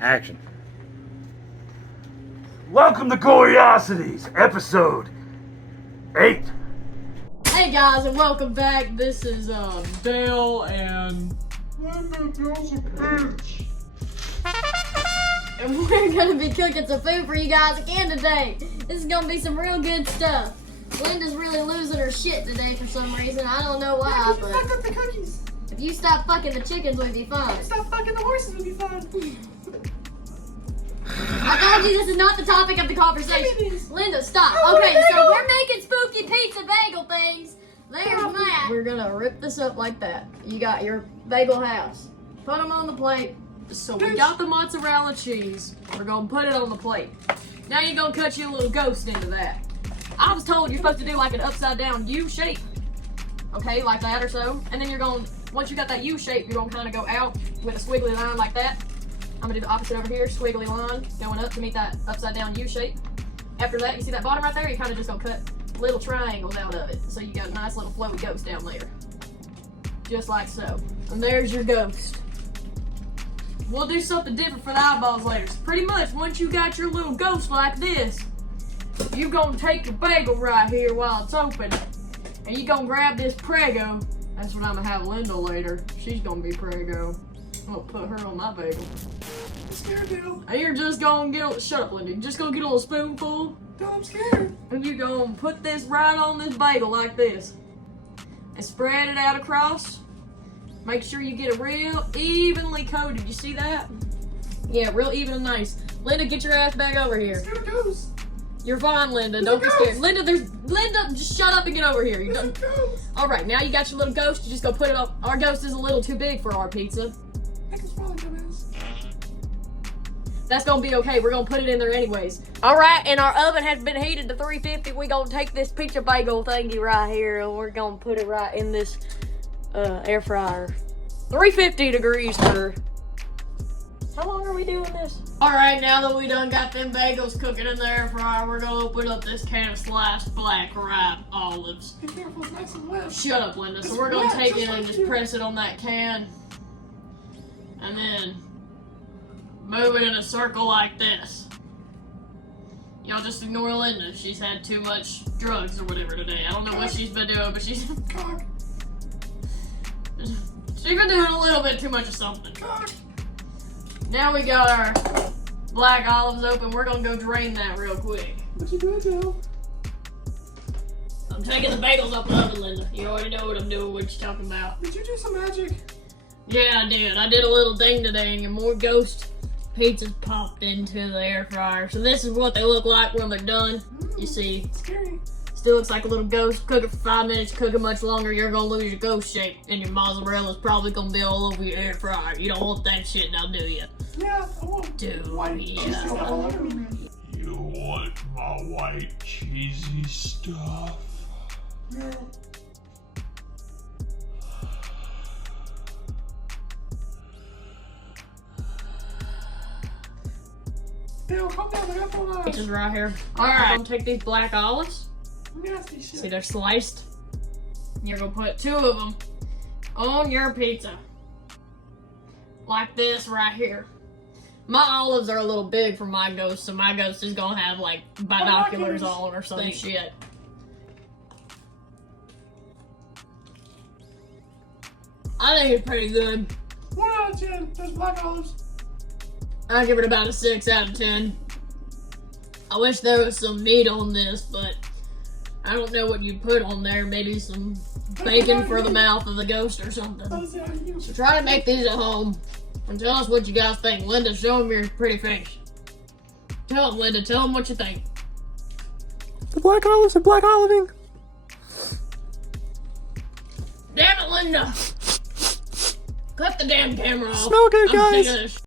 Action. Welcome to Gory-osities, episode 8. Hey guys, and welcome back. This is Dale and and we're gonna be cooking some food for you guys again today. This is gonna be some real good stuff. Linda's really losing her shit today for some reason. I don't know why, but fuck up the cookies. If you stop fucking the chickens, we'll be fine. Stop fucking the horses, we'll be fine. I told you this is not the topic of the conversation. Linda, stop. Okay, so we're making spooky pizza bagel things. There's Matt. We're gonna rip this up like that. You got your bagel house. Put them on the plate. So we got the mozzarella cheese. We're gonna put it on the plate. Now you're gonna cut your little ghost into that. I was told you're supposed to do like an upside down U shape. Okay, like that or so. And then you're gonna, once you got that U shape, you're gonna kind of go out with a squiggly line like that. I'm gonna do the opposite over here, squiggly line going up to meet that upside down U shape. After that, you see that bottom right there? You're kind of just gonna cut little triangles out of it. So you got a nice little flowy ghost down there. Just like so. And there's your ghost. We'll do something different for the eyeballs later. So pretty much, once you got your little ghost like this, you're gonna take your bagel right here while it's open, and you're gonna grab this Prego. That's what I'm gonna have Linda later. She's gonna be Prego. I'm gonna put her on my bagel. I'm scared, Dale. And you're just gonna get a, shut up, Linda. You're just gonna get a little spoonful, Dale, I'm scared. and you're gonna put this right on this bagel like this, and spread it out across. Make sure you get it real evenly coated. You see that? Yeah, real even and nice. Linda, get your ass back over here. I'm scared of ghosts. You're fine, Linda. Don't be scared. Linda, just shut up and get over here. You done? All right, now you got your little ghost. You just go put it on. Our ghost is a little too big for our pizza. I can swallow dumbass. That's gonna be okay. We're gonna put it in there anyways. All right, and our oven has been heated to 350. We gonna take this pizza bagel thingy right here, and we're gonna put it right in this air fryer. 350 degrees for. How long are we doing this? All right, now that we done got them bagels cooking in the air fryer, we're gonna open up this can of sliced black ripe olives. Be careful, it's nice and wet. Shut up, Linda. So we're gonna take it and just press it on that can, and then move it in a circle like this. Y'all just ignore Linda. She's had too much drugs or whatever today. I don't know what she's been doing, but she's Cock. been doing a little bit too much of something. Cock. Now we got our black olives open. We're gonna go drain that real quick. What you doing, Dale? I'm taking the bagels up the oven, Linda. You already know what I'm doing, what you're talking about. Did you do some magic? Yeah, I did. I did a little thing today, and more ghost pizzas popped into the air fryer. So this is what they look like when they're done. You see, Scary. still looks like a little ghost. Cook it for 5 minutes, cook it much longer, you're gonna lose your ghost shape, and your mozzarella's probably gonna be all over your air fryer. You don't want that shit now, do you? Yeah, I won't. Dude, Cheese all yeah. over me. You want my white cheesy stuff? No. Dale, calm down, I got one eye. Pictures right here. Alright, I'm gonna take these black olives. Nasty shit. See, they're sliced. You're gonna put 2 of them on your pizza. Like this right here. My olives are a little big for my ghost, so my ghost is gonna have like binoculars on or some shit. I think it's pretty good. 1 out of 10. There's black olives. I give it about a 6 out of 10. I wish there was some meat on this, but I don't know what you put on there. Maybe some bacon for the mouth of the ghost or something. So try to make these at home and tell us what you guys think. Linda, show them your pretty face. Tell them, Linda. Tell them what you think. The black olives are black oliving. Damn it, Linda! Cut the damn camera off. Smell good, I'm sick guys. of this.